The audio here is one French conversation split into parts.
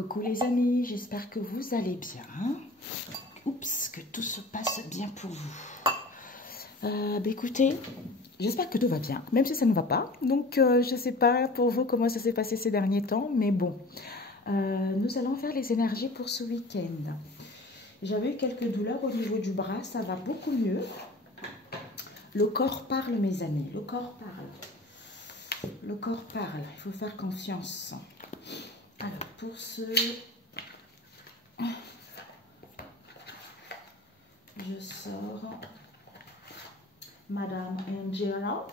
Coucou les amis, j'espère que vous allez bien. Oups, que tout se passe bien pour vous. Écoutez, j'espère que tout va bien, même si ça ne va pas. Donc, je ne sais pas pour vous comment ça s'est passé ces derniers temps, mais bon. Nous allons faire les énergies pour ce week-end. J'avais eu quelques douleurs au niveau du bras, ça va beaucoup mieux. Le corps parle, mes amis, le corps parle. Le corps parle, il faut faire confiance. Alors, pour ce... Je sors Madame Angela.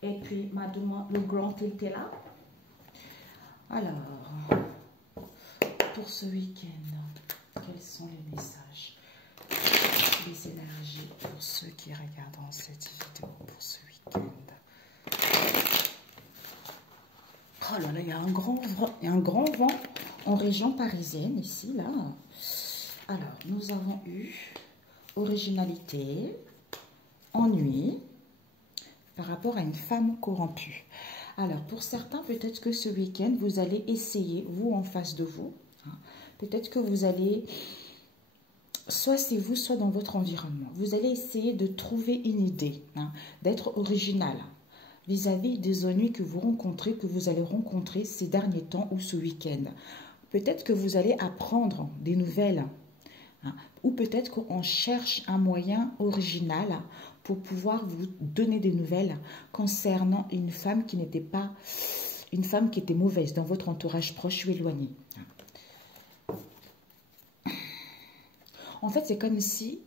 Et puis, Madame le Grand était là. Alors, pour ce week-end, quels sont les messages, les énergies pour ceux qui regardent cette vidéo pour ce week-end? Oh là là, il y a un grand vent en région parisienne, ici, là. Alors, nous avons eu originalité, ennui, par rapport à une femme corrompue. Alors, pour certains, peut-être que ce week-end, vous allez essayer, vous en face de vous, hein, peut-être que vous allez, soit c'est vous, soit dans votre environnement, vous allez essayer de trouver une idée, hein, d'être original vis-à-vis des ennuis que vous rencontrez, que vous allez rencontrer ces derniers temps ou ce week-end. Peut-être que vous allez apprendre des nouvelles, hein, ou peut-être qu'on cherche un moyen original pour pouvoir vous donner des nouvelles concernant une femme qui n'était pas, une femme qui était mauvaise dans votre entourage proche ou éloigné. En fait, c'est comme si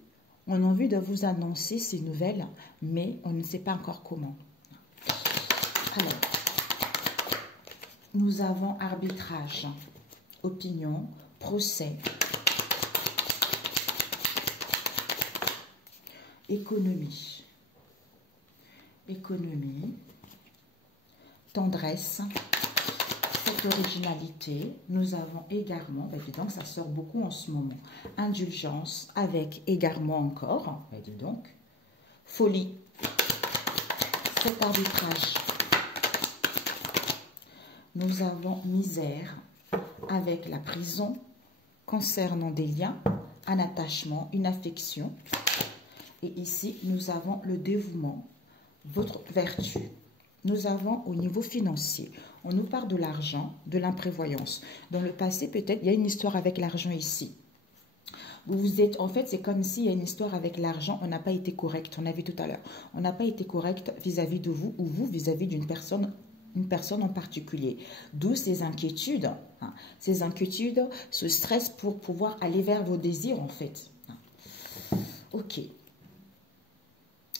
on a envie de vous annoncer ces nouvelles, mais on ne sait pas encore comment. Alors, nous avons arbitrage, opinion, procès, économie, tendresse, cette originalité. Nous avons également, évidemment, ça sort beaucoup en ce moment, indulgence, avec également encore, dis donc, folie, cet arbitrage. Nous avons misère avec la prison, concernant des liens, un attachement, une affection. Et ici, nous avons le dévouement, votre vertu. Nous avons au niveau financier, on nous parle de l'argent, de l'imprévoyance. Dans le passé, peut-être, il y a une histoire avec l'argent ici. Vous êtes, en fait, c'est comme s'il y a une histoire avec l'argent, on n'a pas été correct, on a vu tout à l'heure. On n'a pas été correct vis-à-vis de vous ou vous vis-à-vis d'une personne, une personne en particulier. D'où ces inquiétudes, hein. Ces inquiétudes, ce stress pour pouvoir aller vers vos désirs, en fait. Ok.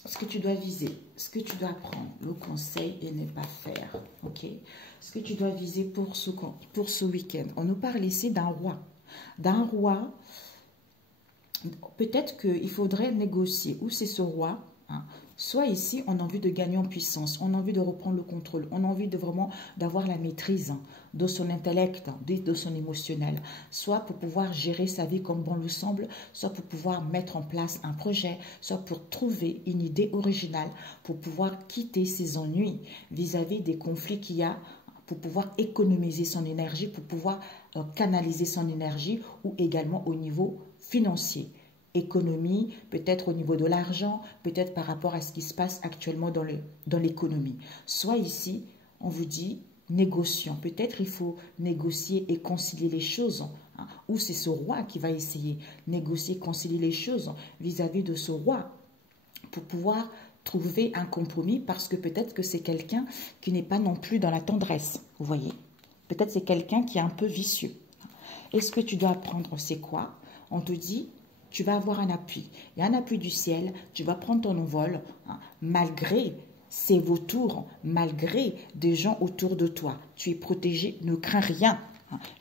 Ce que tu dois viser, ce que tu dois apprendre, le conseil et ne pas faire, ok? Ce que tu dois viser pour ce week-end. On nous parle ici d'un roi. D'un roi, peut-être qu'il faudrait négocier. Ou c'est ce roi, hein, soit ici, on a envie de gagner en puissance, on a envie de reprendre le contrôle, on a envie de vraiment d'avoir la maîtrise, hein, de son intellect, hein, de son émotionnel, soit pour pouvoir gérer sa vie comme bon lui semble, soit pour pouvoir mettre en place un projet, soit pour trouver une idée originale, pour pouvoir quitter ses ennuis vis-à-vis des conflits qu'il y a, pour pouvoir économiser son énergie, pour pouvoir canaliser son énergie, ou également au niveau financier. Économie, peut-être au niveau de l'argent, peut-être par rapport à ce qui se passe actuellement dans l'économie. Soit ici, on vous dit négociant. Peut-être il faut négocier et concilier les choses. Hein, ou c'est ce roi qui va essayer de négocier, concilier les choses vis-à-vis de ce roi pour pouvoir trouver un compromis, parce que peut-être que c'est quelqu'un qui n'est pas non plus dans la tendresse. Vous voyez? Peut-être c'est quelqu'un qui est un peu vicieux. Et ce que tu dois apprendre, c'est quoi? On te dit, tu vas avoir un appui. Il y a un appui du ciel, tu vas prendre ton envol, hein, malgré ces vautours, malgré des gens autour de toi. Tu es protégé, ne crains rien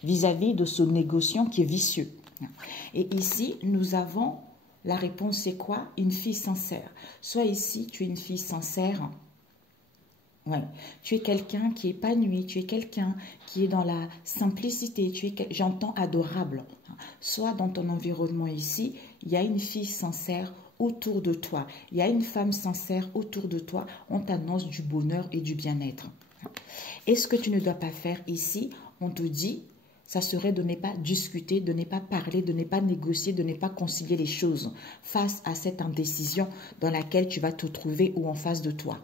vis-à-vis de ce négociant qui est vicieux. Et ici, nous avons, la réponse c'est quoi? Une fille sincère. Soit ici, tu es une fille sincère. Ouais. Tu es quelqu'un qui est épanoui, tu es quelqu'un qui est dans la simplicité, j'entends adorable. Soit dans ton environnement ici, il y a une fille sincère autour de toi. Il y a une femme sincère autour de toi. On t'annonce du bonheur et du bien-être. Et ce que tu ne dois pas faire ici, on te dit, ça serait de ne pas discuter, de ne pas parler, de ne pas négocier, de ne pas concilier les choses face à cette indécision dans laquelle tu vas te trouver ou en face de toi.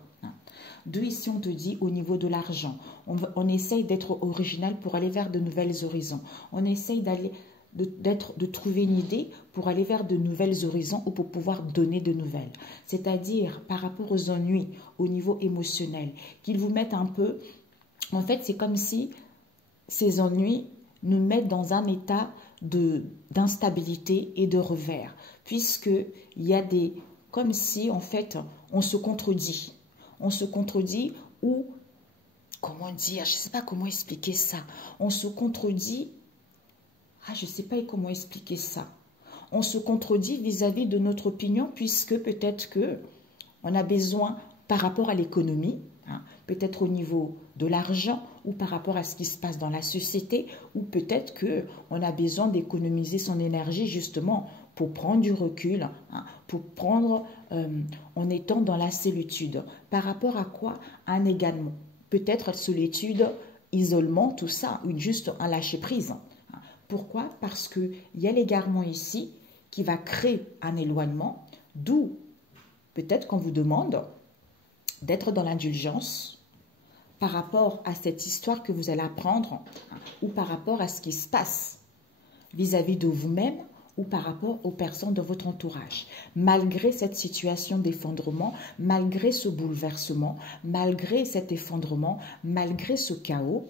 2, ici, on te dit au niveau de l'argent, on essaye d'être original pour aller vers de nouvelles horizons. On essaye de trouver une idée pour aller vers de nouvelles horizons ou pour pouvoir donner de nouvelles. C'est-à-dire par rapport aux ennuis au niveau émotionnel, qu'ils vous mettent un peu... En fait, c'est comme si ces ennuis nous mettent dans un état d'instabilité et de revers, puisqu'il y a des... Comme si, en fait, on se contredit. On se contredit ou, comment dire, je ne sais pas comment expliquer ça. On se contredit, je ne sais pas comment expliquer ça. On se contredit vis-à-vis de notre opinion puisque peut-être qu'on a besoin par rapport à l'économie, peut-être au niveau de l'argent ou par rapport à ce qui se passe dans la société ou peut-être qu'on a besoin d'économiser son énergie justement pour prendre du recul, pour prendre en étant dans la solitude. Par rapport à quoi? Un également. Peut-être solitude, isolement, tout ça, ou juste un lâcher-prise. Pourquoi? Parce qu'il y a l'égarement ici qui va créer un éloignement, d'où peut-être qu'on vous demande d'être dans l'indulgence par rapport à cette histoire que vous allez apprendre ou par rapport à ce qui se passe vis-à-vis de vous-même ou par rapport aux personnes de votre entourage. Malgré cette situation d'effondrement, malgré ce bouleversement, malgré cet effondrement, malgré ce chaos,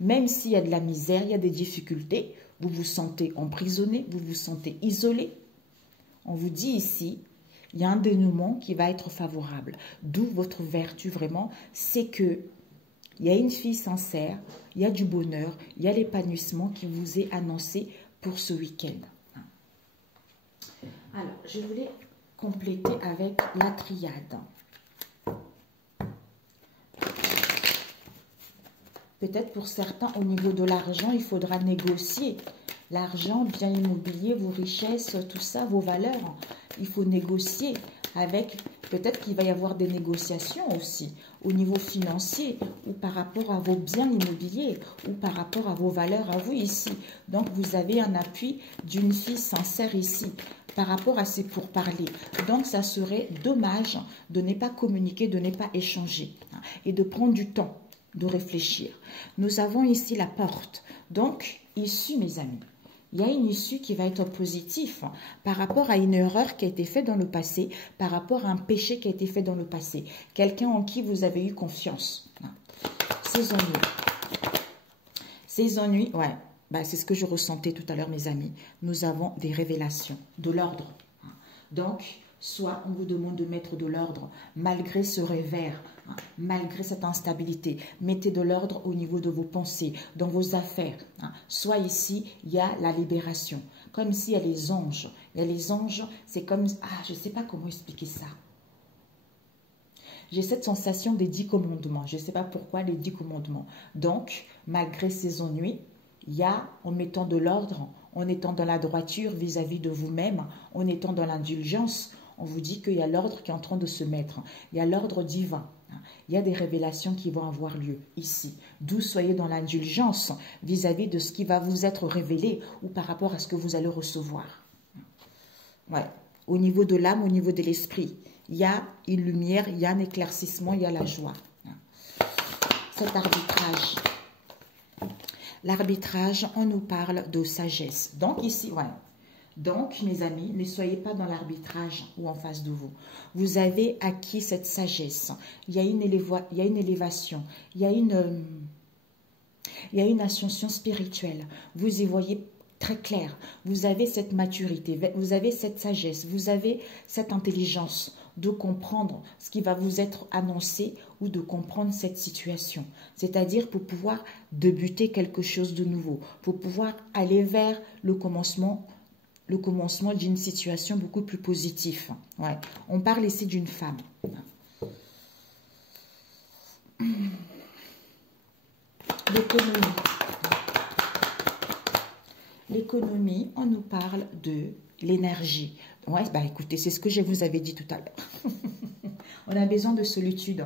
même s'il y a de la misère, il y a des difficultés, vous vous sentez emprisonné, vous vous sentez isolé. On vous dit ici, il y a un dénouement qui va être favorable. D'où votre vertu vraiment, c'est que il y a une fille sincère, il y a du bonheur, il y a l'épanouissement qui vous est annoncé pour ce week-end. Alors, je voulais compléter avec la triade. Peut-être pour certains, au niveau de l'argent, il faudra négocier. L'argent, bien immobilier, vos richesses, tout ça, vos valeurs. Il faut négocier avec... Peut-être qu'il va y avoir des négociations aussi au niveau financier ou par rapport à vos biens immobiliers ou par rapport à vos valeurs à vous ici. Donc, vous avez un appui d'une fille sincère ici par rapport à ces pourparlers. Donc, ça serait dommage de ne pas communiquer, de ne pas échanger et de prendre du temps de réfléchir. Nous avons ici la porte. Donc, issue, mes amis. Il y a une issue qui va être positive par rapport à une erreur qui a été faite dans le passé, par rapport à un péché qui a été fait dans le passé. Quelqu'un en qui vous avez eu confiance. Ces ennuis. Ces ennuis, ouais, c'est ce que je ressentais tout à l'heure, mes amis. Nous avons des révélations, de l'ordre. Donc, soit on vous demande de mettre de l'ordre malgré ce revers, malgré cette instabilité. Mettez de l'ordre au niveau de vos pensées, dans vos affaires. Soit ici, il y a la libération. Comme s'il y a les anges. Il y a les anges, c'est comme... je ne sais pas comment expliquer ça. J'ai cette sensation des 10 commandements. Je ne sais pas pourquoi les 10 commandements. Donc, malgré ces ennuis, il y a, en mettant de l'ordre, en étant dans la droiture vis-à-vis de vous-même, en étant dans l'indulgence, on vous dit qu'il y a l'ordre qui est en train de se mettre. Il y a l'ordre divin. Il y a des révélations qui vont avoir lieu ici. D'où soyez dans l'indulgence vis-à-vis de ce qui va vous être révélé ou par rapport à ce que vous allez recevoir. Ouais. Au niveau de l'âme, au niveau de l'esprit, il y a une lumière, il y a un éclaircissement, il y a la joie. Cet arbitrage. L'arbitrage, on nous parle de sagesse. Donc ici, ouais. Donc, mes amis, ne soyez pas dans l'arbitrage ou en face de vous. Vous avez acquis cette sagesse. Il y a une élévation. Il y a une ascension spirituelle. Vous y voyez très clair. Vous avez cette maturité. Vous avez cette sagesse. Vous avez cette intelligence de comprendre ce qui va vous être annoncé ou de comprendre cette situation. C'est-à-dire pour pouvoir débuter quelque chose de nouveau. Pour pouvoir aller vers le commencement d'une situation beaucoup plus positive. Ouais. On parle ici d'une femme. L'économie. L'économie, on nous parle de l'énergie. Ouais, écoutez, c'est ce que je vous avais dit tout à l'heure. On a besoin de solitude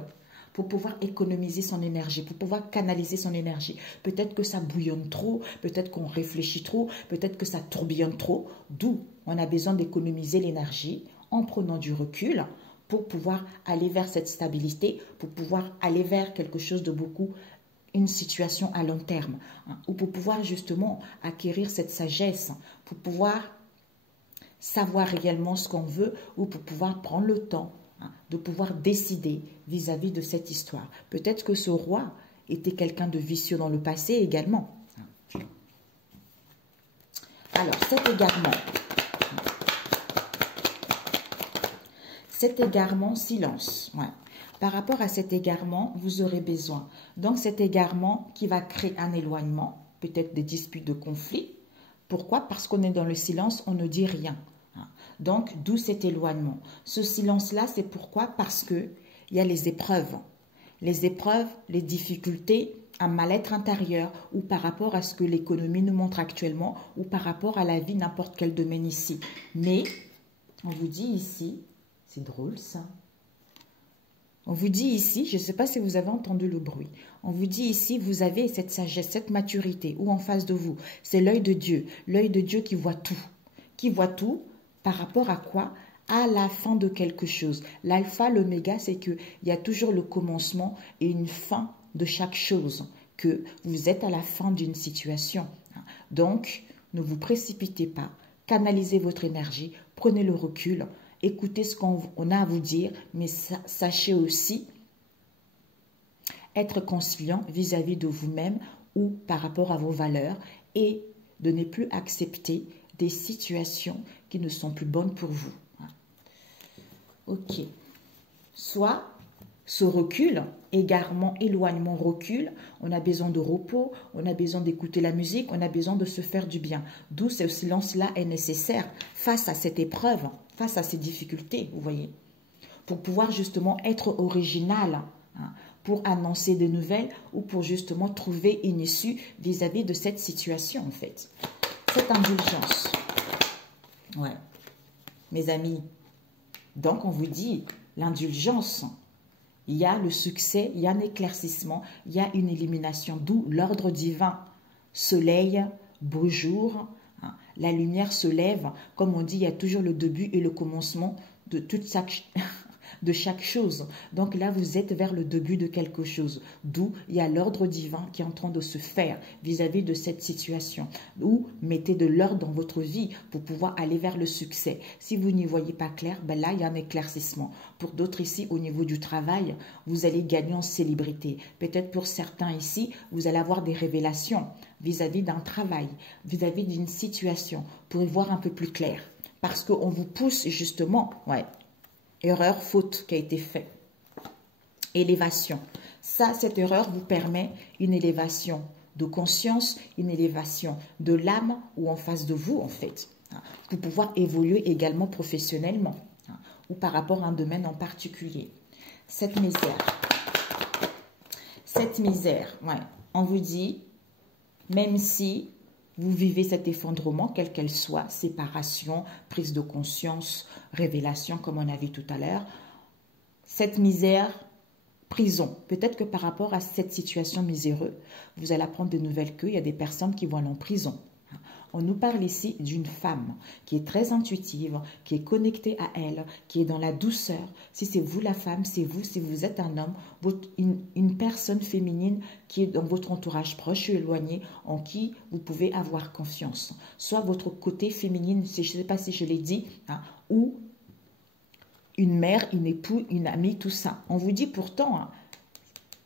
pour pouvoir économiser son énergie, pour pouvoir canaliser son énergie. Peut-être que ça bouillonne trop, peut-être qu'on réfléchit trop, peut-être que ça tourbillonne trop, d'où on a besoin d'économiser l'énergie en prenant du recul pour pouvoir aller vers cette stabilité, pour pouvoir aller vers quelque chose de beaucoup, une situation à long terme, hein, ou pour pouvoir justement acquérir cette sagesse, pour pouvoir savoir réellement ce qu'on veut, ou pour pouvoir prendre le temps, hein, de pouvoir décider vis-à-vis de cette histoire. Peut-être que ce roi était quelqu'un de vicieux dans le passé également. Alors, cet égarement, silence. Ouais. Par rapport à cet égarement, vous aurez besoin. Donc, cet égarement qui va créer un éloignement, peut-être des disputes, de conflits. Pourquoi? Parce qu'on est dans le silence, on ne dit rien. Donc, d'où cet éloignement. Ce silence-là, c'est pourquoi? Parce qu'il y a les épreuves. Les épreuves, les difficultés, un mal-être intérieur, ou par rapport à ce que l'économie nous montre actuellement, ou par rapport à la vie, n'importe quel domaine ici. Mais, on vous dit ici, c'est drôle ça. On vous dit ici, je ne sais pas si vous avez entendu le bruit, on vous dit ici, vous avez cette sagesse, cette maturité, ou en face de vous, c'est l'œil de Dieu qui voit tout. Qui voit tout par rapport à quoi? À la fin de quelque chose. L'alpha, l'oméga, c'est qu'il y a toujours le commencement et une fin de chaque chose, que vous êtes à la fin d'une situation. Donc, ne vous précipitez pas, canalisez votre énergie, prenez le recul, écoutez ce qu'on a à vous dire, mais sachez aussi être conciliant vis-à-vis de vous-même ou par rapport à vos valeurs et de ne plus accepter des situations qui ne sont plus bonnes pour vous. Ok. Soit ce recul, égarement, éloignement, recul, on a besoin de repos, on a besoin d'écouter la musique, on a besoin de se faire du bien. D'où ce silence-là est nécessaire face à cette épreuve, face à ces difficultés, vous voyez, pour pouvoir justement être original, hein, pour annoncer des nouvelles ou pour justement trouver une issue vis-à-vis de cette situation, en fait. Cette indulgence. Ouais. Mes amis, donc on vous dit, l'indulgence, il y a le succès, il y a un éclaircissement, il y a une élimination, d'où l'ordre divin. Soleil, beau jour, hein, la lumière se lève. Comme on dit, il y a toujours le début et le commencement de chaque chose. Donc là, vous êtes vers le début de quelque chose. D'où il y a l'ordre divin qui est en train de se faire vis-à-vis de cette situation. Ou mettez de l'ordre dans votre vie pour pouvoir aller vers le succès. Si vous n'y voyez pas clair, ben là, il y a un éclaircissement. Pour d'autres ici, au niveau du travail, vous allez gagner en célébrité. Peut-être pour certains ici, vous allez avoir des révélations vis-à-vis d'un travail, vis-à-vis d'une situation, pour y voir un peu plus clair. Parce qu'on vous pousse justement, ouais, erreur, faute qui a été faite. Élévation. Ça, cette erreur vous permet une élévation de conscience, une élévation de l'âme ou en face de vous, en fait. Pour pouvoir évoluer également professionnellement ou par rapport à un domaine en particulier. Cette misère, ouais, on vous dit, même si vous vivez cet effondrement, quel qu'elle soit, séparation, prise de conscience, révélation, comme on a vu tout à l'heure. Cette misère, prison. Peut-être que par rapport à cette situation miséreuse, vous allez apprendre de nouvelles qu'il y a des personnes qui vont aller en prison. On nous parle ici d'une femme qui est très intuitive, qui est connectée à elle, qui est dans la douceur. Si c'est vous la femme, c'est vous. Si vous êtes un homme, une personne féminine qui est dans votre entourage proche ou éloigné, en qui vous pouvez avoir confiance. Soit votre côté féminine, je ne sais pas si je l'ai dit, hein, ou une mère, une épouse, une amie, tout ça. On vous dit pourtant, hein,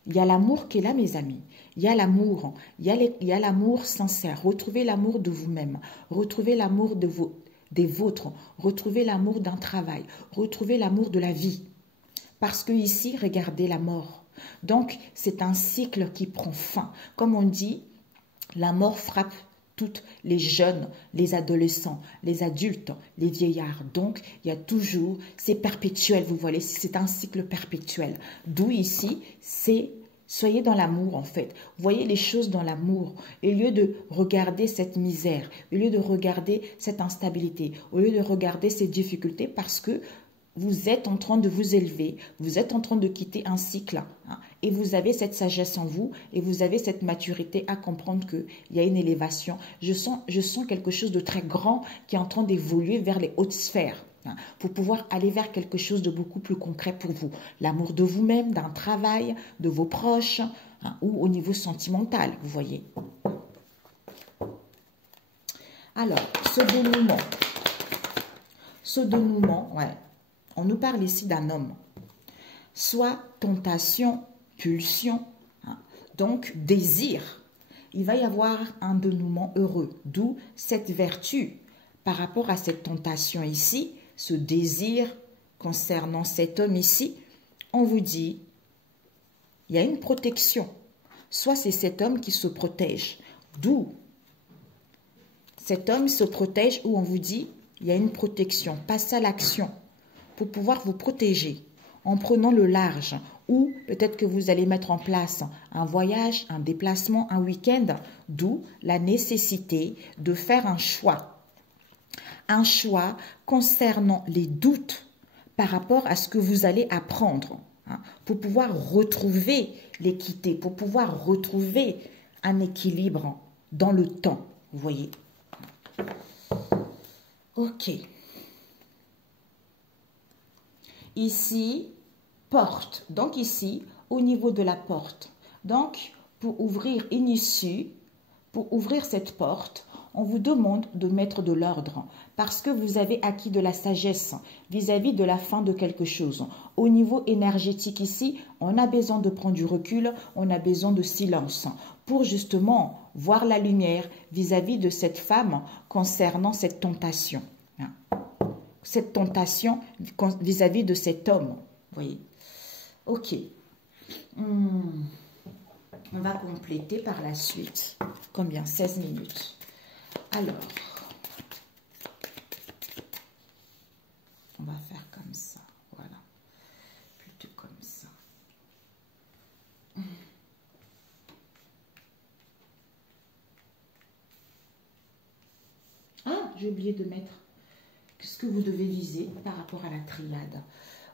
il y a l'amour qui est là, mes amis. Il y a l'amour. Il y a l'amour sincère. Retrouvez l'amour de vous-même. Retrouvez l'amour des vôtres. Retrouvez l'amour d'un travail. Retrouvez l'amour de la vie. Parce que ici, regardez la mort. Donc, c'est un cycle qui prend fin. Comme on dit, la mort frappe toutes les jeunes, les adolescents, les adultes, les vieillards. Donc, il y a toujours, c'est perpétuel, vous voyez, c'est un cycle perpétuel. D'où ici, c'est, soyez dans l'amour en fait. Voyez les choses dans l'amour. Au lieu de regarder cette misère, au lieu de regarder cette instabilité, au lieu de regarder ces difficultés parce que vous êtes en train de vous élever, vous êtes en train de quitter un cycle, hein, et vous avez cette sagesse en vous et vous avez cette maturité à comprendre qu'il y a une élévation. Je sens quelque chose de très grand qui est en train d'évoluer vers les hautes sphères, hein, pour pouvoir aller vers quelque chose de beaucoup plus concret pour vous. L'amour de vous-même, d'un travail, de vos proches, hein, ou au niveau sentimental, vous voyez. Alors, ce dénouement, ouais. On nous parle ici d'un homme. Soit tentation, pulsion, hein, donc désir. Il va y avoir un dénouement heureux, d'où cette vertu par rapport à cette tentation ici, ce désir concernant cet homme ici. On vous dit, il y a une protection. Soit c'est cet homme qui se protège, d'où cet homme se protège où on vous dit, il y a une protection, passe à l'action pour pouvoir vous protéger en prenant le large, ou peut-être que vous allez mettre en place un voyage, un déplacement, un week-end, d'où la nécessité de faire un choix. Un choix concernant les doutes par rapport à ce que vous allez apprendre, hein, pour pouvoir retrouver l'équité, pour pouvoir retrouver un équilibre dans le temps, vous voyez. Ok. Ici, porte. Donc ici, au niveau de la porte. Donc, pour ouvrir une issue, pour ouvrir cette porte, on vous demande de mettre de l'ordre parce que vous avez acquis de la sagesse vis-à-vis de la fin de quelque chose. Au niveau énergétique ici, on a besoin de prendre du recul, on a besoin de silence pour justement voir la lumière vis-à-vis de cette femme concernant cette tentation. Cette tentation vis-à-vis de cet homme. Vous voyez. Ok. On va compléter par la suite. Combien? 16 minutes. Alors, on va faire comme ça. Voilà. Plutôt comme ça. Ah, j'ai oublié de mettre ce que vous devez viser par rapport à la triade.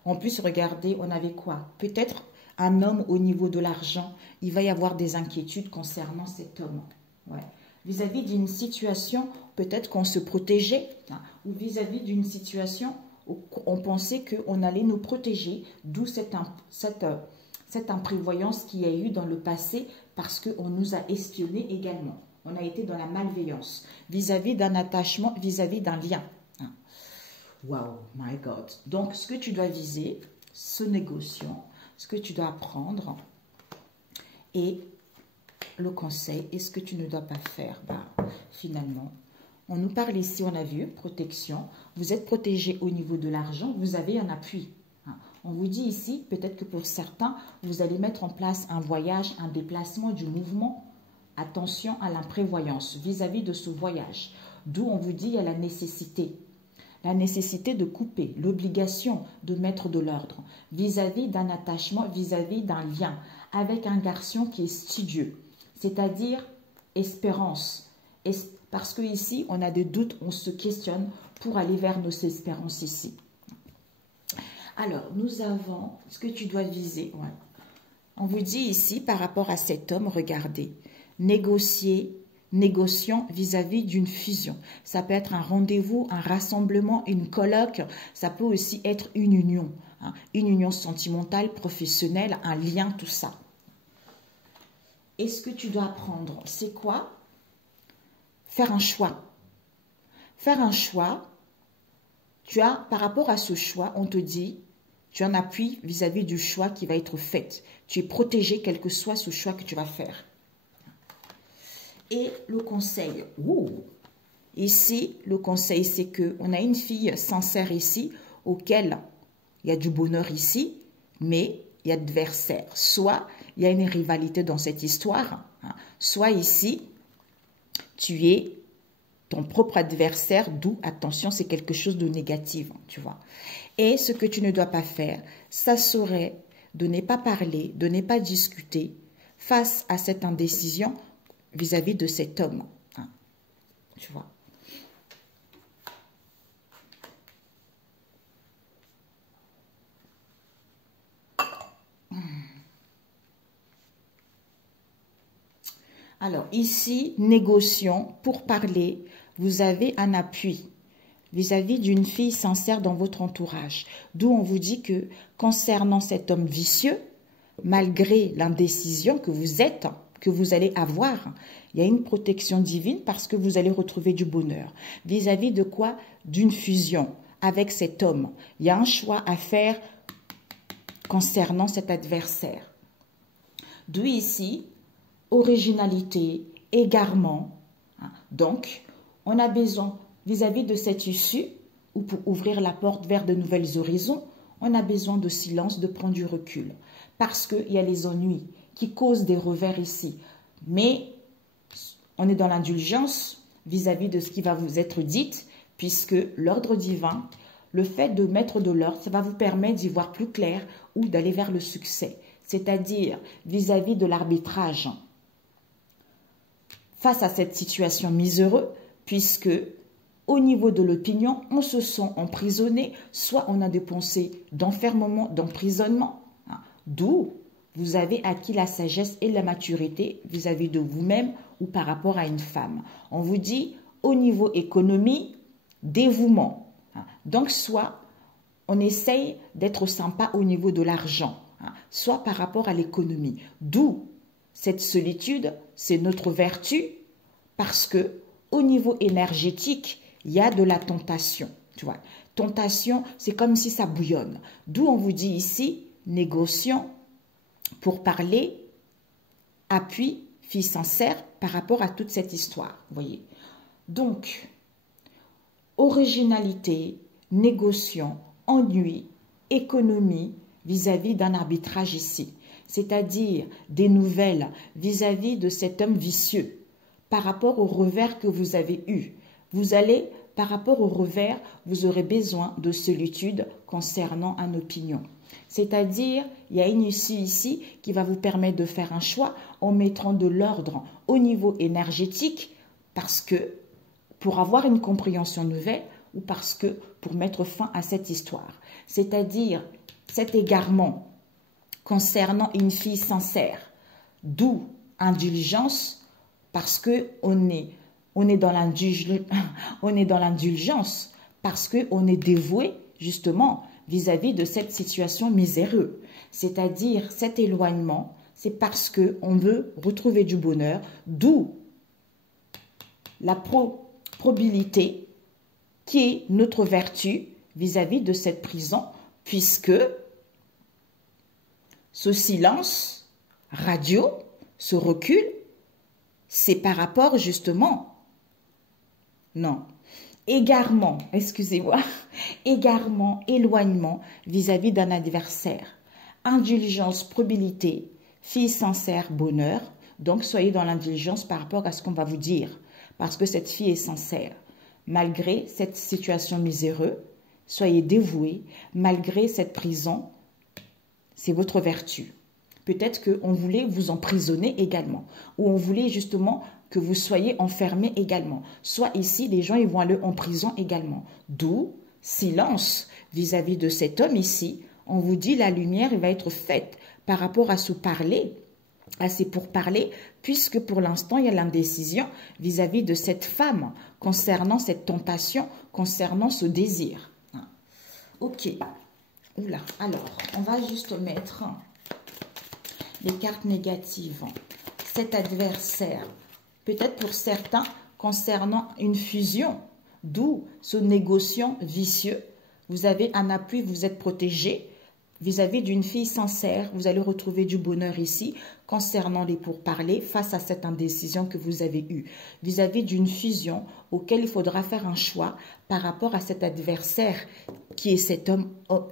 En plus, regardez, on avait quoi? Peut-être un homme au niveau de l'argent. Il va y avoir des inquiétudes concernant cet homme. Ouais. Vis-à-vis d'une situation, peut-être qu'on se protégeait, hein, ou vis-à-vis d'une situation où on pensait qu'on allait nous protéger, d'où cette imprévoyance qu'il y a eu dans le passé parce qu'on nous a espionnés également. On a été dans la malveillance vis-à-vis d'un attachement, vis-à-vis d'un lien. Wow, my God. Donc, ce que tu dois viser, ce négociant, ce que tu dois apprendre et le conseil et ce que tu ne dois pas faire. Finalement, on nous parle ici, on a vu, protection. Vous êtes protégé au niveau de l'argent, vous avez un appui. On vous dit ici, peut-être que pour certains, vous allez mettre en place un voyage, un déplacement du mouvement. Attention à l'imprévoyance vis-à-vis de ce voyage. D'où on vous dit, il y a la nécessité. La nécessité de couper, l'obligation de mettre de l'ordre vis-à-vis d'un attachement, vis-à-vis d'un lien avec un garçon qui est studieux, c'est-à-dire espérance. Parce que ici, on a des doutes, on se questionne pour aller vers nos espérances ici. Alors, nous avons ce que tu dois viser. Ouais. On vous dit ici, par rapport à cet homme, regardez, négociant vis-à-vis d'une fusion. Ça peut être un rendez-vous, un rassemblement, une colloque. Ça peut aussi être une union. Hein, une union sentimentale, professionnelle, un lien, tout ça. Et ce que tu dois apprendre, c'est quoi? Faire un choix. Faire un choix, par rapport à ce choix, on te dit, tu as un appui vis-à-vis du choix qui va être fait. Tu es protégé, quel que soit ce choix que tu vas faire. Et le conseil, ici, le conseil, c'est qu'on a une fille sincère ici, auquel il y a du bonheur ici, mais il y a d'adversaires. Soit il y a une rivalité dans cette histoire, hein, soit ici, tu es ton propre adversaire, d'où, attention, c'est quelque chose de négatif, tu vois. Et ce que tu ne dois pas faire, ça serait de ne pas parler, de ne pas discuter face à cette indécision vis-à-vis de cet homme, hein, tu vois. ici, négociant, pour parler, vous avez un appui vis-à-vis d'une fille sincère dans votre entourage. D'où on vous dit que concernant cet homme vicieux, malgré l'indécision que vous êtes, que vous allez avoir, il y a une protection divine parce que vous allez retrouver du bonheur. Vis-à-vis de quoi? D'une fusion avec cet homme. Il y a un choix à faire concernant cet adversaire. D'où ici, originalité, égarement. Donc, on a besoin, vis-à-vis de cette issue, ou pour ouvrir la porte vers de nouvelles horizons, on a besoin de silence, de prendre du recul. Parce qu'il y a les ennuis qui causent des revers ici. Mais on est dans l'indulgence vis-à-vis de ce qui va vous être dit, puisque l'ordre divin, le fait de mettre de l'ordre, ça va vous permettre d'y voir plus clair ou d'aller vers le succès. C'est-à-dire vis-à-vis de l'arbitrage. Face à cette situation miséreuse, puisque au niveau de l'opinion, on se sent emprisonné, soit on a des pensées d'enfermement, d'emprisonnement. D'où vous avez acquis la sagesse et la maturité vis-à-vis de vous-même ou par rapport à une femme. On vous dit, au niveau économie, dévouement. Donc, soit on essaye d'être sympa au niveau de l'argent, soit par rapport à l'économie. D'où cette solitude, c'est notre vertu, parce que au niveau énergétique, il y a de la tentation. Tu vois, tentation, c'est comme si ça bouillonne. D'où on vous dit ici, négociant, pour parler, appui, fille sincère par rapport à toute cette histoire. Vous voyez. Donc, originalité, négociant, ennui, économie vis-à-vis d'un arbitrage ici. C'est-à-dire des nouvelles vis-à-vis de cet homme vicieux par rapport au revers que vous avez eu. Vous allez, par rapport au revers, vous aurez besoin de solitude concernant une opinion. C'est-à-dire, il y a une issue ici qui va vous permettre de faire un choix en mettant de l'ordre au niveau énergétique parce que, pour avoir une compréhension nouvelle ou parce que, pour mettre fin à cette histoire. C'est-à-dire, cet égarement concernant une fille sincère, d'où indulgence parce qu'on est dans l'indulgence parce qu'on est dévoué justement vis-à-vis de cette situation miséreuse. C'est-à-dire cet éloignement, c'est parce qu'on veut retrouver du bonheur, d'où la probabilité qui est notre vertu vis-à-vis de cette prison, puisque ce silence radio, ce recul, c'est par rapport justement, non, égarement, excusez-moi, égarement, éloignement vis-à-vis d'un adversaire, indulgence, probabilité, fille sincère, bonheur. Donc, soyez dans l'indulgence par rapport à ce qu'on va vous dire, parce que cette fille est sincère. Malgré cette situation miséreuse, soyez dévoués, malgré cette prison, c'est votre vertu. Peut-être qu'on voulait vous emprisonner également, ou on voulait justement que vous soyez enfermés également. Soit ici, les gens ils vont aller en prison également. D'où, silence vis-à-vis de cet homme ici, on vous dit la lumière va être faite par rapport à ce parler, à ces pourparlers, puisque pour l'instant, il y a l'indécision vis-à-vis de cette femme concernant cette tentation, concernant ce désir. Ok. Oula, alors, on va juste mettre les cartes négatives. Cet adversaire, peut-être pour certains, concernant une fusion, d'où ce négociant vicieux. Vous avez un appui, vous êtes protégé vis-à-vis d'une fille sincère. Vous allez retrouver du bonheur ici concernant les pourparlers face à cette indécision que vous avez eue. Vis-à-vis d'une fusion auquel il faudra faire un choix par rapport à cet adversaire qui est cet homme. Oh,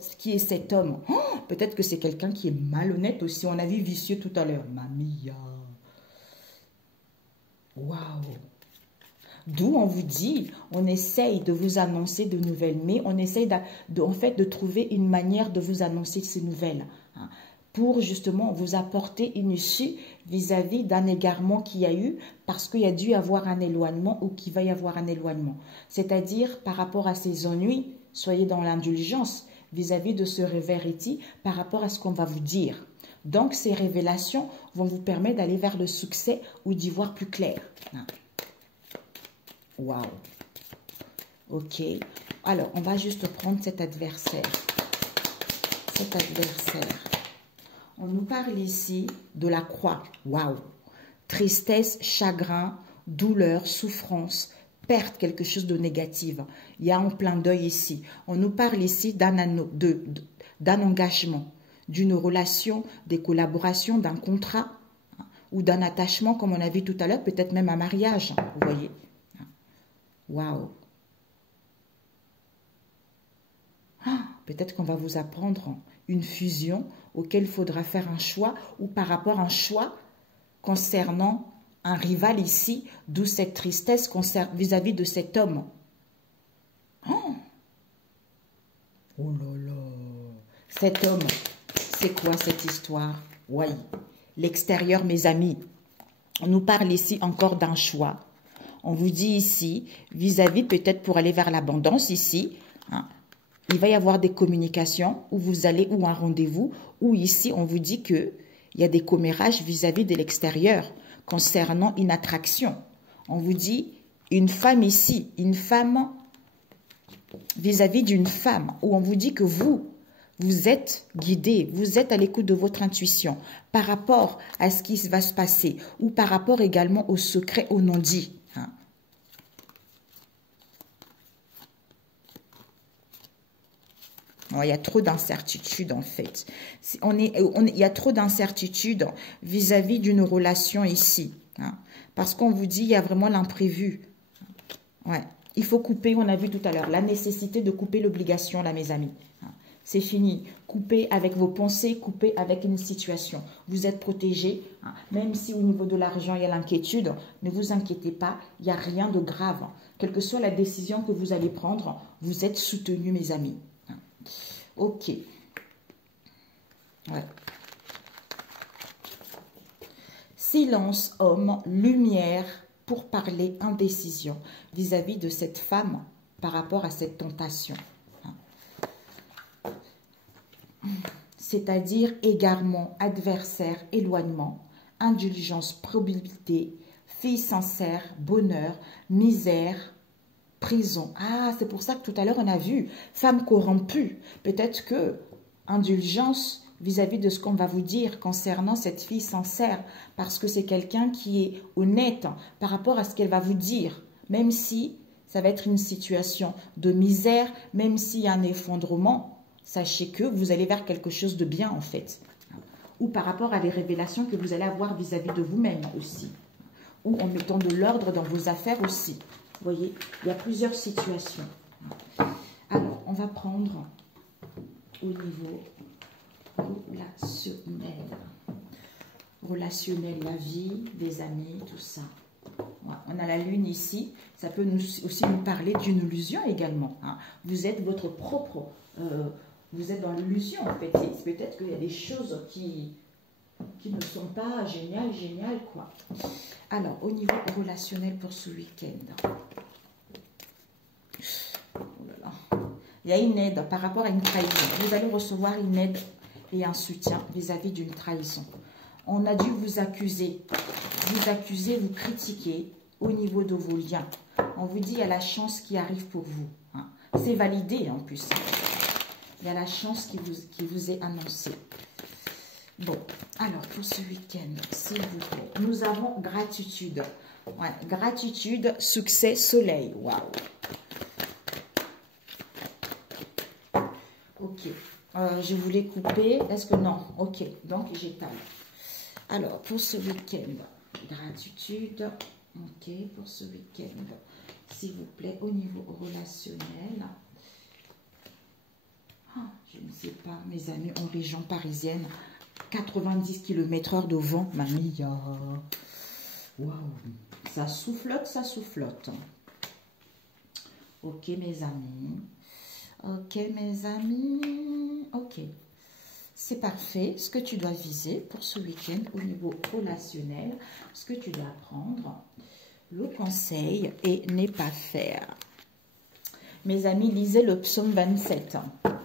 peut-être que c'est quelqu'un qui est malhonnête aussi. On a vu vicieux tout à l'heure. Mamia. Waouh. D'où on vous dit, on essaye de vous annoncer de nouvelles, mais on essaye en fait de trouver une manière de vous annoncer ces nouvelles, hein, pour justement vous apporter une issue vis-à-vis d'un égarement qu'il y a eu, parce qu'il y a dû avoir un éloignement ou qu'il va y avoir un éloignement. C'est-à-dire par rapport à ces ennuis, soyez dans l'indulgence vis-à-vis de ce revers par rapport à ce qu'on va vous dire. Donc, ces révélations vont vous permettre d'aller vers le succès ou d'y voir plus clair. Waouh. Ok. Alors, on va juste prendre cet adversaire. Cet adversaire. On nous parle ici de la croix. Waouh. Tristesse, chagrin, douleur, souffrance, perte, quelque chose de négatif. Il y a un plein d'œil ici. On nous parle ici d'un engagement, d'une relation, des collaborations, d'un contrat ou d'un attachement, comme on a vu tout à l'heure, peut-être même un mariage. Vous voyez. Waouh. Peut-être qu'on va vous apprendre une fusion auquel il faudra faire un choix ou par rapport à un choix concernant un rival ici, d'où cette tristesse vis-à-vis de cet homme. Oh là là. Cet homme, c'est quoi cette histoire? Oui, l'extérieur, mes amis. On nous parle ici encore d'un choix. On vous dit ici, vis-à-vis peut-être pour aller vers l'abondance ici, il va y avoir des communications où vous allez, ou un rendez-vous, où ici on vous dit qu'il y a des commérages vis-à-vis de l'extérieur concernant une attraction. On vous dit une femme ici, une femme vis-à-vis d'une femme, où on vous dit que vous êtes guidé, vous êtes à l'écoute de votre intuition par rapport à ce qui va se passer ou par rapport également au secret, au non-dit. Il y a trop d'incertitudes en fait. Il y a trop d'incertitudes vis-à-vis d'une relation ici. Parce qu'on vous dit il y a vraiment l'imprévu. Ouais. Il faut couper, on a vu tout à l'heure, la nécessité de couper l'obligation là mes amis. C'est fini. Coupez avec vos pensées, coupez avec une situation. Vous êtes protégé, même si au niveau de l'argent il y a l'inquiétude, ne vous inquiétez pas, il n'y a rien de grave. Quelle que soit la décision que vous allez prendre, vous êtes soutenu mes amis. Ok. Ouais. Silence, homme, lumière pour parler, indécision vis-à-vis de cette femme par rapport à cette tentation. C'est-à-dire égarement, adversaire, éloignement, indulgence, probabilité, fille sincère, bonheur, misère, prison. Ah, c'est pour ça que tout à l'heure, on a vu femme corrompue. Peut-être que indulgence vis-à-vis de ce qu'on va vous dire concernant cette fille sincère, parce que c'est quelqu'un qui est honnête par rapport à ce qu'elle va vous dire, même si ça va être une situation de misère, même s'il y a un effondrement, sachez que vous allez vers quelque chose de bien en fait. Ou par rapport à des révélations que vous allez avoir vis-à-vis de vous-même aussi. Ou en mettant de l'ordre dans vos affaires aussi. Vous voyez, il y a plusieurs situations. Alors, on va prendre au niveau relationnel, la vie, des amis, tout ça. Voilà. On a la lune ici, ça peut aussi nous parler d'une illusion également. Vous êtes votre propre, vous êtes dans l'illusion en fait. Peut-être qu'il y a des choses qui ne sont pas géniales quoi. Alors, au niveau relationnel pour ce week-end. Oh là là. Il y a une aide par rapport à une trahison. Vous allez recevoir une aide et un soutien vis-à-vis d'une trahison. On a dû vous accuser, vous critiquer au niveau de vos liens. On vous dit il y a la chance qui arrive pour vous. C'est validé en plus. Il y a la chance qui vous est annoncée. Bon, alors pour ce week-end, s'il vous plaît, nous avons gratitude. Ouais, gratitude, succès, soleil. Waouh. Ok. Je voulais couper. Est-ce que non? Ok. Donc, j'étale. Alors, pour ce week-end, gratitude. Ok. Pour ce week-end, s'il vous plaît, au niveau relationnel. Je ne sais pas, mes amis, en région parisienne, 90 km/h de vent, mamie. Waouh. Ça soufflote, ça soufflote. Ok, mes amis. Ok, mes amis. Ok. C'est parfait. Ce que tu dois viser pour ce week-end au niveau relationnel, ce que tu dois prendre, le conseil et ne pas faire. Mes amis, lisez le psaume 27,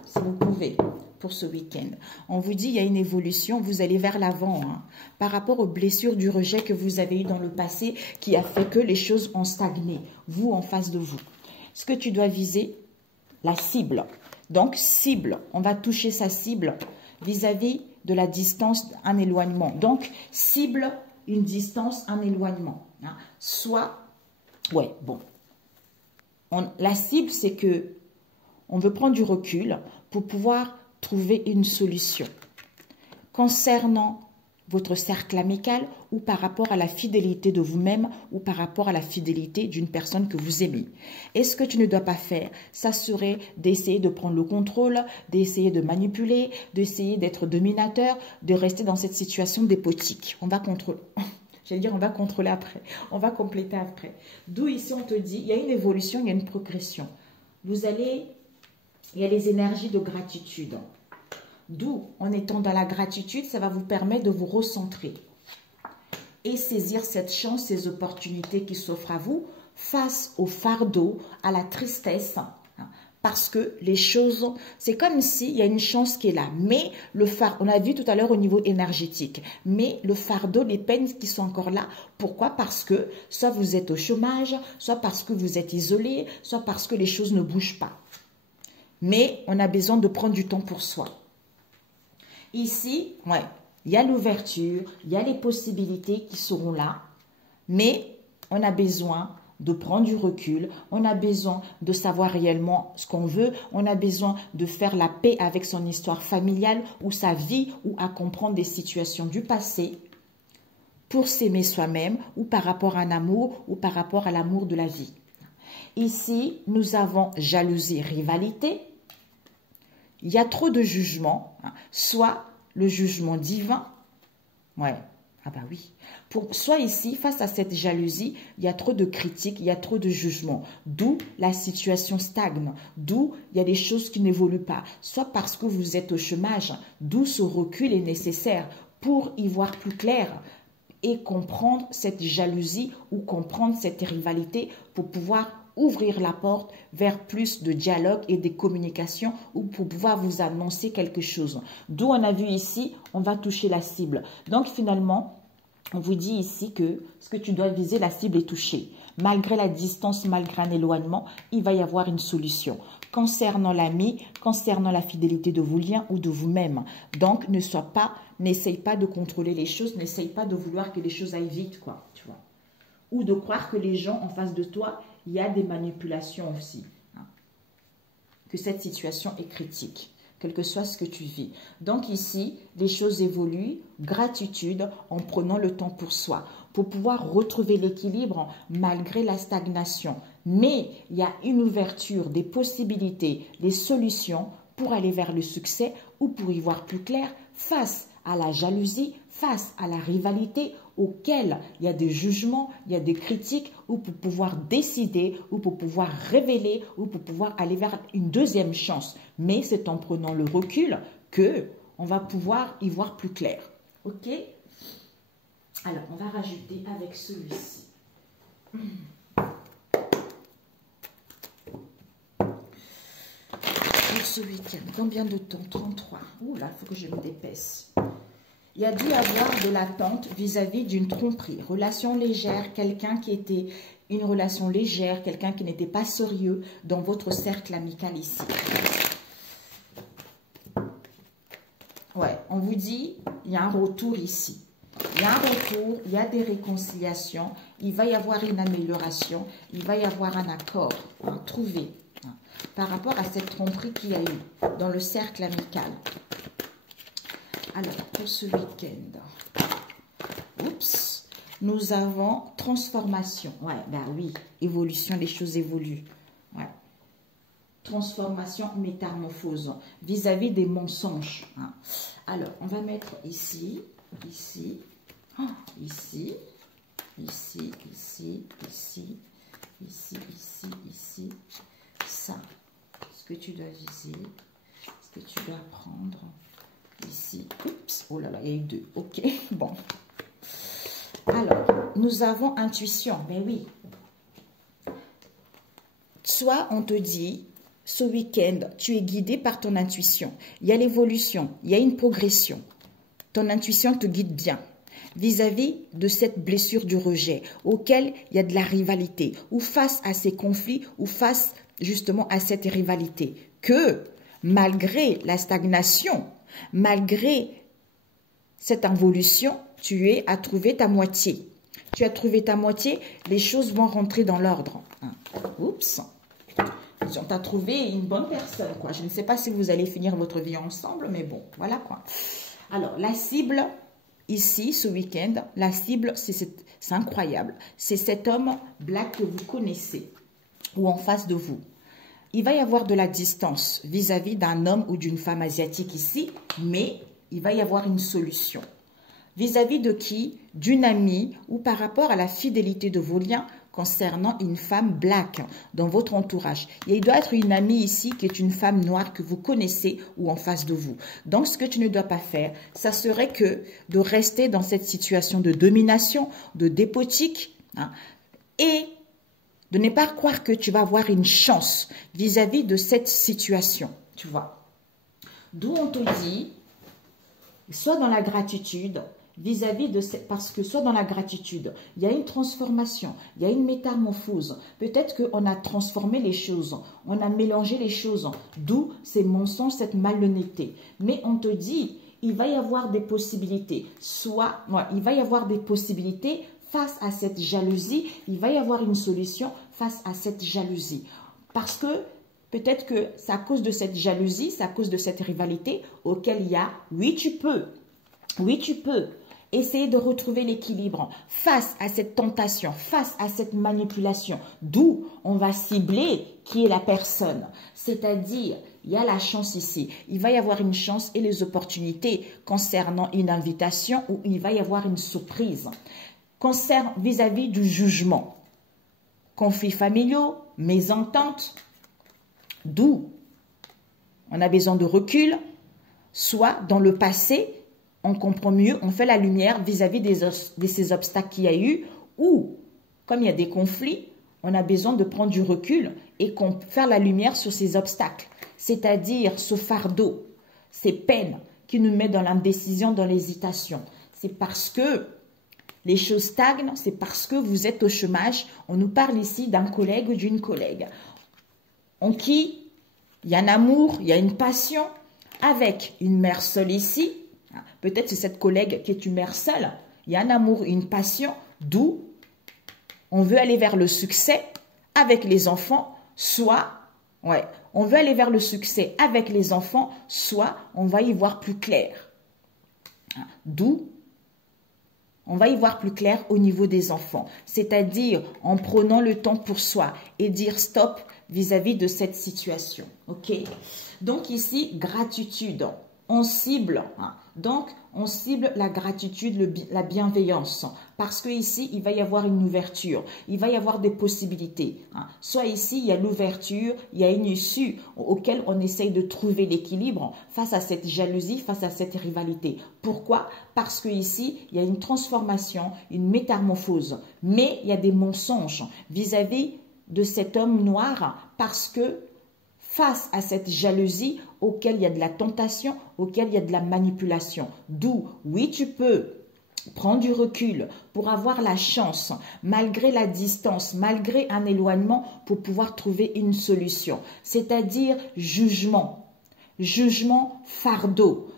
si vous pouvez. pour ce week-end. On vous dit, il y a une évolution, vous allez vers l'avant. Hein, par rapport aux blessures du rejet que vous avez eues dans le passé, qui a fait que les choses ont stagné, vous en face de vous. Ce que tu dois viser, la cible. Donc, cible, on va toucher sa cible vis-à-vis de la distance, un éloignement. Donc, cible, une distance, un éloignement. Hein. Soit, ouais, bon. La cible, c'est que on veut prendre du recul pour pouvoir trouver une solution. Concernant votre cercle amical ou par rapport à la fidélité de vous-même ou par rapport à la fidélité d'une personne que vous aimez. Et ce que tu ne dois pas faire, ça serait d'essayer de prendre le contrôle, d'essayer de manipuler, d'essayer d'être dominateur, de rester dans cette situation dépotique. On va contrôler. J'allais dire, on va contrôler après. On va compléter après. D'où ici, on te dit, il y a une évolution, il y a une progression. Vous allez, il y a les énergies de gratitude. D'où, en étant dans la gratitude, ça va vous permettre de vous recentrer et saisir cette chance, ces opportunités qui s'offrent à vous face au fardeau, à la tristesse. Parce que les choses, c'est comme s'il y a une chance qui est là. Mais le fardeau, on a vu tout à l'heure au niveau énergétique, mais le fardeau, les peines qui sont encore là. Pourquoi? Parce que soit vous êtes au chômage, soit parce que vous êtes isolé, soit parce que les choses ne bougent pas. Mais on a besoin de prendre du temps pour soi. Ici, ouais, il y a l'ouverture, il y a les possibilités qui seront là, mais on a besoin de prendre du recul, on a besoin de savoir réellement ce qu'on veut, on a besoin de faire la paix avec son histoire familiale ou sa vie ou à comprendre des situations du passé pour s'aimer soi-même ou par rapport à un amour ou par rapport à l'amour de la vie. Ici, nous avons jalousie, rivalité. Il y a trop de jugement, hein. Soit le jugement divin, ouais, ah bah oui. Soit ici, face à cette jalousie, il y a trop de critiques, il y a trop de jugement, d'où la situation stagne, d'où il y a des choses qui n'évoluent pas, soit parce que vous êtes au chômage, d'où ce recul est nécessaire pour y voir plus clair et comprendre cette jalousie ou comprendre cette rivalité pour pouvoir ouvrir la porte vers plus de dialogue et de communication ou pour pouvoir vous annoncer quelque chose. D'où on a vu ici, on va toucher la cible. Donc finalement, on vous dit ici que ce que tu dois viser, la cible est touchée. Malgré la distance, malgré un éloignement, il va y avoir une solution. Concernant l'ami, concernant la fidélité de vos liens ou de vous-même. Donc, n'essaye pas de contrôler les choses, n'essaye pas de vouloir que les choses aillent vite, quoi, tu vois. Ou de croire que les gens en face de toi, il y a des manipulations aussi. Hein. Que cette situation est critique, quel que soit ce que tu vis. Donc ici, les choses évoluent, gratitude en prenant le temps pour soi, pour pouvoir retrouver l'équilibre malgré la stagnation. Mais il y a une ouverture, des possibilités, des solutions pour aller vers le succès ou pour y voir plus clair face à la jalousie, face à la rivalité auquel il y a des jugements, il y a des critiques, ou pour pouvoir décider, ou pour pouvoir révéler, ou pour pouvoir aller vers une deuxième chance. Mais c'est en prenant le recul que on va pouvoir y voir plus clair. Ok? Alors, on va rajouter avec celui-ci. Pour ce week-end, combien de temps? 33. Ouh là, il faut que je me dépêche. Il y a dû avoir de l'attente vis-à-vis d'une tromperie. Relation légère, quelqu'un qui était une relation légère, quelqu'un qui n'était pas sérieux dans votre cercle amical ici. Ouais, on vous dit, il y a un retour ici. Il y a un retour, il y a des réconciliations, il va y avoir une amélioration, il va y avoir un accord, hein, trouvé, hein, par rapport à cette tromperie qu'il y a eu dans le cercle amical. Alors, pour ce week-end, oups, nous avons transformation. Ouais, ben oui, évolution, les choses évoluent. Ouais. Transformation, métamorphose, vis-à-vis des mensonges. Hein. Alors, on va mettre ici, ici, oh, ici, ici, ici, ici, ici, ici, ici, ça. Ce que tu dois viser, ce que tu dois prendre. Ici, oups, oh là là, il y a eu deux, ok, bon. Alors, nous avons intuition, mais oui. Soit on te dit, ce week-end, tu es guidé par ton intuition. Il y a l'évolution, il y a une progression. Ton intuition te guide bien vis-à-vis de cette blessure du rejet auquel il y a de la rivalité ou face à ces conflits ou face justement à cette rivalité. Que malgré la stagnation, malgré cette involution, tu es à trouver ta moitié. Tu as trouvé ta moitié, les choses vont rentrer dans l'ordre. Oups. On t'a trouvé une bonne personne, quoi. Je ne sais pas si vous allez finir votre vie ensemble, mais bon, voilà quoi. Alors, la cible, ici, ce week-end, la cible, c'est incroyable. C'est cet homme black que vous connaissez ou en face de vous. Il va y avoir de la distance vis-à-vis d'un homme ou d'une femme asiatique ici, mais il va y avoir une solution. Vis-à-vis de qui? D'une amie ou par rapport à la fidélité de vos liens concernant une femme black dans votre entourage. Et il doit être une amie ici qui est une femme noire que vous connaissez ou en face de vous. Donc, ce que tu ne dois pas faire, ça serait que de rester dans cette situation de domination, de dépotique, et de ne pas croire que tu vas avoir une chance vis-à-vis de cette situation, tu vois. D'où on te dit, sois dans la gratitude, vis-à-vis de cette, parce que soit dans la gratitude, il y a une transformation, il y a une métamorphose. Peut-être qu'on a transformé les choses, on a mélangé les choses, d'où ces mensonges, cette malhonnêteté. Mais on te dit, il va y avoir des possibilités. Il va y avoir des possibilités face à cette jalousie, il va y avoir une solution face à cette jalousie. Parce que peut-être que c'est à cause de cette jalousie, c'est à cause de cette rivalité auquel il y a, oui tu peux, essayer de retrouver l'équilibre face à cette tentation, face à cette manipulation, d'où on va cibler qui est la personne. C'est-à-dire, il y a la chance ici. Il va y avoir une chance et les opportunités concernant une invitation ou il va y avoir une surprise. Concernant vis-à-vis du jugement, conflits familiaux, mésententes, d'où on a besoin de recul, soit dans le passé, on comprend mieux, on fait la lumière vis-à-vis de ces obstacles qu'il y a eu, ou, comme il y a des conflits, on a besoin de prendre du recul et faire la lumière sur ces obstacles, c'est-à-dire ce fardeau, ces peines qui nous mettent dans l'indécision, dans l'hésitation. C'est parce que les choses stagnent, c'est parce que vous êtes au chômage. On nous parle ici d'un collègue ou d'une collègue en qui il y a un amour, il y a une passion, avec une mère seule ici. Peut-être c'est cette collègue qui est une mère seule. Il y a un amour, une passion, d'où on veut aller vers le succès avec les enfants, soit, on veut aller vers le succès avec les enfants, soit on va y voir plus clair. D'où on va y voir plus clair au niveau des enfants, c'est-à-dire en prenant le temps pour soi et dire stop vis-à-vis de cette situation. Ok? Donc ici, gratitude. On cible, donc on cible la gratitude, la bienveillance, parce que ici il va y avoir une ouverture, il va y avoir des possibilités. Soit ici il y a l'ouverture, il y a une issue auquel on essaye de trouver l'équilibre face à cette jalousie, face à cette rivalité. Pourquoi? Parce que ici il y a une transformation, une métamorphose, mais il y a des mensonges vis-à-vis de cet homme noir, parce que face à cette jalousie auquel il y a de la tentation, auquel il y a de la manipulation. D'où, oui, tu peux prendre du recul pour avoir la chance, malgré la distance, malgré un éloignement, pour pouvoir trouver une solution. C'est-à-dire jugement, fardeau.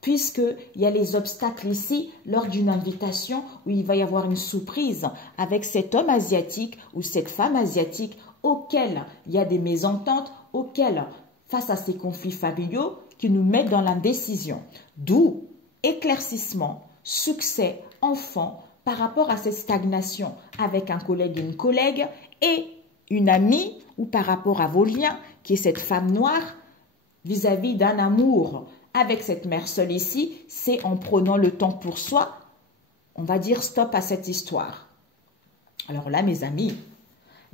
Puisqu'il y a les obstacles ici, lors d'une invitation où il va y avoir une surprise avec cet homme asiatique ou cette femme asiatique auquel il y a des mésententes, auquel, face à ces conflits familiaux qui nous mettent dans l'indécision. D'où éclaircissement, succès, enfant, par rapport à cette stagnation avec un collègue et une collègue et une amie ou par rapport à vos liens, qui est cette femme noire, vis-à-vis d'un amour avec cette mère seule ici, c'est en prenant le temps pour soi, on va dire stop à cette histoire. Alors là, mes amis,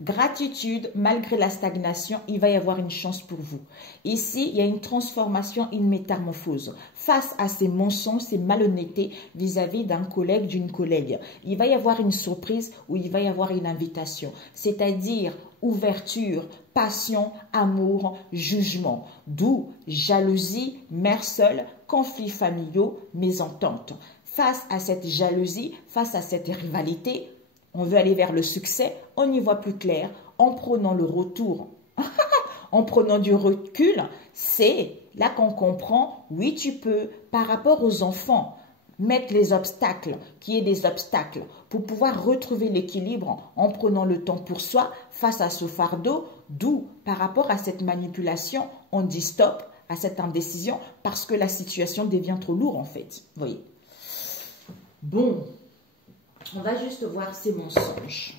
Gratitude, malgré la stagnation, il va y avoir une chance pour vous. Ici, il y a une transformation, une métamorphose. Face à ces mensonges, ces malhonnêtetés vis-à-vis d'un collègue, d'une collègue, il va y avoir une surprise ou il va y avoir une invitation. C'est-à-dire ouverture, passion, amour, jugement. D'où jalousie, mère seule, conflits familiaux, mésententes. Face à cette jalousie, face à cette rivalité, on veut aller vers le succès, on y voit plus clair en prenant le retour, en prenant du recul. C'est là qu'on comprend, oui tu peux, par rapport aux enfants, mettre les obstacles, qu'il y ait des obstacles, pour pouvoir retrouver l'équilibre en prenant le temps pour soi face à ce fardeau, d'où par rapport à cette manipulation, on dit stop à cette indécision parce que la situation devient trop lourde en fait. Vous voyez. Bon. On va juste voir ces mensonges.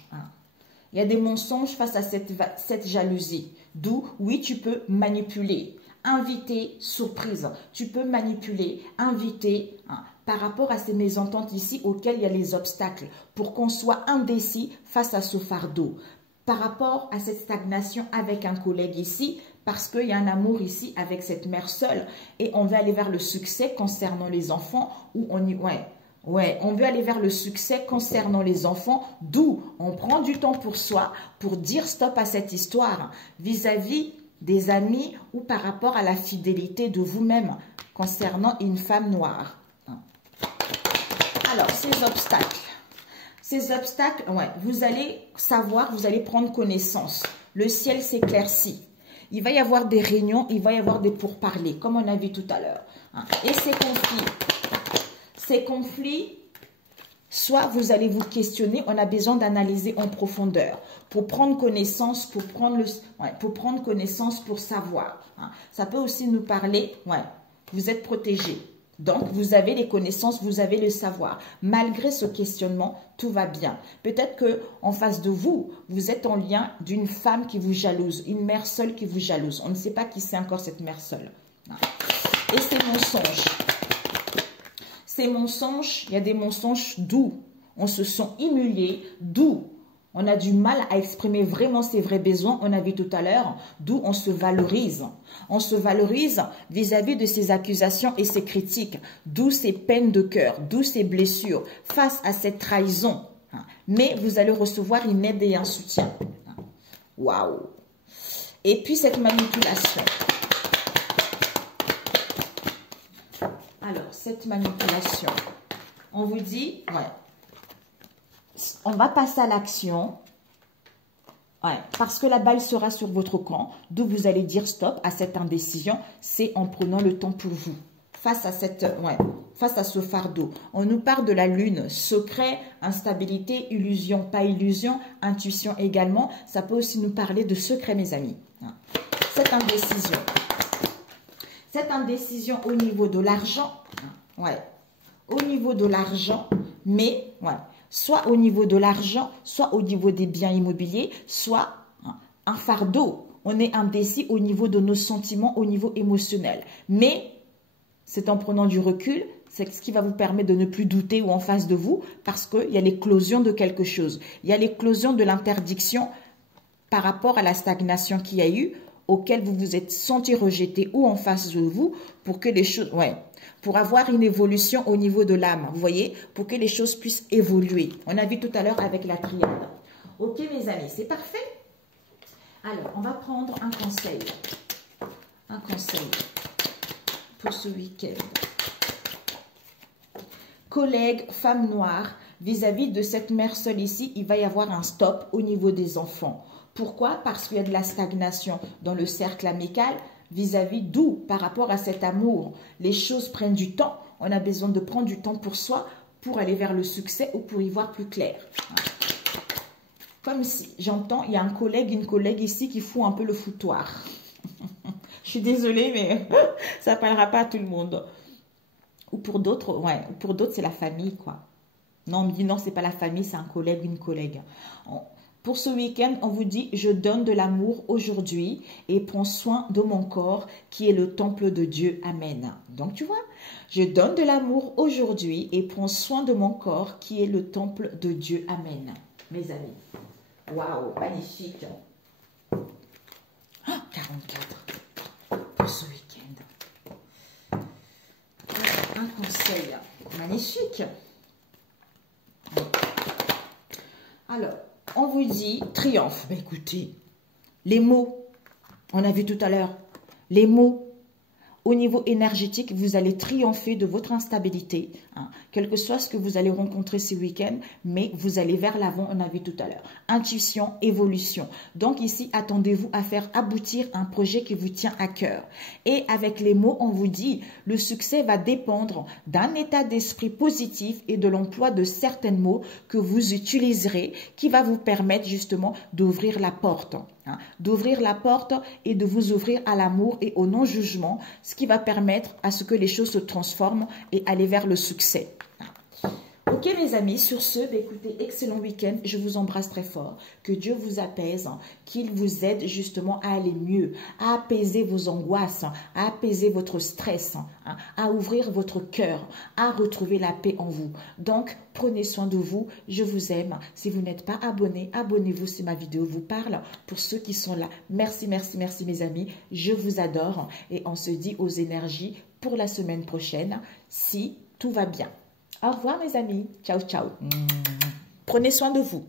Il y a des mensonges face à cette jalousie. D'où, oui, tu peux manipuler, inviter, surprise. Tu peux manipuler, inviter par rapport à ces mésententes ici auxquelles il y a les obstacles pour qu'on soit indécis face à ce fardeau. Par rapport à cette stagnation avec un collègue ici, parce qu'il y a un amour ici avec cette mère seule et on veut aller vers le succès concernant les enfants où on y... Ouais, on veut aller vers le succès concernant les enfants, d'où on prend du temps pour soi, pour dire stop à cette histoire vis-à-vis des amis ou par rapport à la fidélité de vous-même concernant une femme noire. Alors, ces obstacles, ouais, vous allez savoir, vous allez prendre connaissance. Le ciel s'éclaircit. Il va y avoir des réunions, il va y avoir des pourparlers, comme on a vu tout à l'heure. Et ces conflits, soit vous allez vous questionner, on a besoin d'analyser en profondeur pour prendre connaissance, pour prendre connaissance, pour savoir. Ça peut aussi nous parler, vous êtes protégé. Donc, vous avez les connaissances, vous avez le savoir. Malgré ce questionnement, tout va bien. Peut-être qu'en face de vous, vous êtes en lien d'une femme qui vous jalouse, une mère seule qui vous jalouse. On ne sait pas qui c'est encore cette mère seule. Et ces mensonges. Ces mensonges, il y a des mensonges d'où on se sent humilié, d'où on a du mal à exprimer vraiment ses vrais besoins, on a vu tout à l'heure, d'où on se valorise. On se valorise vis-à-vis de ces accusations et ces critiques, d'où ces peines de cœur, d'où ces blessures, face à cette trahison. Mais vous allez recevoir une aide et un soutien. Waouh! Et puis cette manipulation. Alors, cette manipulation, on vous dit, on va passer à l'action, parce que la balle sera sur votre camp, d'où vous allez dire stop à cette indécision, c'est en prenant le temps pour vous. Face à ce fardeau, on nous parle de la lune, secret, instabilité, illusion, pas illusion, intuition également, ça peut aussi nous parler de secret mes amis. Cette indécision. Cette indécision au niveau de l'argent, au niveau de l'argent, mais soit au niveau de l'argent, soit au niveau des biens immobiliers, soit un fardeau. On est indécis au niveau de nos sentiments, au niveau émotionnel. Mais c'est en prenant du recul, c'est ce qui va vous permettre de ne plus douter ou en face de vous, parce qu'il y a l'éclosion de quelque chose. Il y a l'éclosion de l'interdiction par rapport à la stagnation qu'il y a eu, auquel vous vous êtes senti rejeté ou en face de vous pour que les choses, pour avoir une évolution au niveau de l'âme, vous voyez, pour que les choses puissent évoluer. On a vu tout à l'heure avec la triade. Ok mes amis, c'est parfait. Alors, on va prendre un conseil pour ce week-end. Collègue, femme noire, vis-à-vis de cette mère seule ici, il va y avoir un stop au niveau des enfants. Pourquoi? Parce qu'il y a de la stagnation dans le cercle amical vis-à-vis d'où, par rapport à cet amour, les choses prennent du temps. On a besoin de prendre du temps pour soi, pour aller vers le succès ou pour y voir plus clair. Comme si, j'entends, il y a un collègue, une collègue ici qui fout un peu le foutoir. Je suis désolée, mais ça ne parlera pas à tout le monde. Ou pour d'autres, c'est la famille, quoi. Non, on me dit non, c'est pas la famille, c'est un collègue, une collègue. Pour ce week-end, on vous dit, je donne de l'amour aujourd'hui et prends soin de mon corps qui est le temple de Dieu. Amen. Donc, tu vois, je donne de l'amour aujourd'hui et prends soin de mon corps qui est le temple de Dieu. Amen. Mes amis. Waouh, magnifique. Oh, 44 pour ce week-end. Un conseil magnifique. Alors, on vous dit triomphe. Ben écoutez, les mots, on a vu tout à l'heure, les mots, au niveau énergétique, vous allez triompher de votre instabilité, hein, quel que soit ce que vous allez rencontrer ce week-end, mais vous allez vers l'avant, on a vu tout à l'heure. Intuition, évolution. Donc ici, attendez-vous à faire aboutir un projet qui vous tient à cœur. Et avec les mots, on vous dit, le succès va dépendre d'un état d'esprit positif et de l'emploi de certains mots que vous utiliserez, qui va vous permettre justement d'ouvrir la porte. Hein, d'ouvrir la porte et de vous ouvrir à l'amour et au non-jugement, ce qui va permettre à ce que les choses se transforment et aller vers le succès. Ok mes amis, sur ce, bah, écoutez, excellent week-end, je vous embrasse très fort, que Dieu vous apaise, hein, qu'il vous aide justement à aller mieux, à apaiser vos angoisses, hein, à apaiser votre stress, hein, à ouvrir votre cœur, à retrouver la paix en vous. Donc, prenez soin de vous, je vous aime. Si vous n'êtes pas abonné, abonnez-vous si ma vidéo vous parle. Pour ceux qui sont là, merci, merci, merci mes amis, je vous adore et on se dit aux énergies pour la semaine prochaine, si tout va bien. Au revoir mes amis. Ciao, ciao. Prenez soin de vous.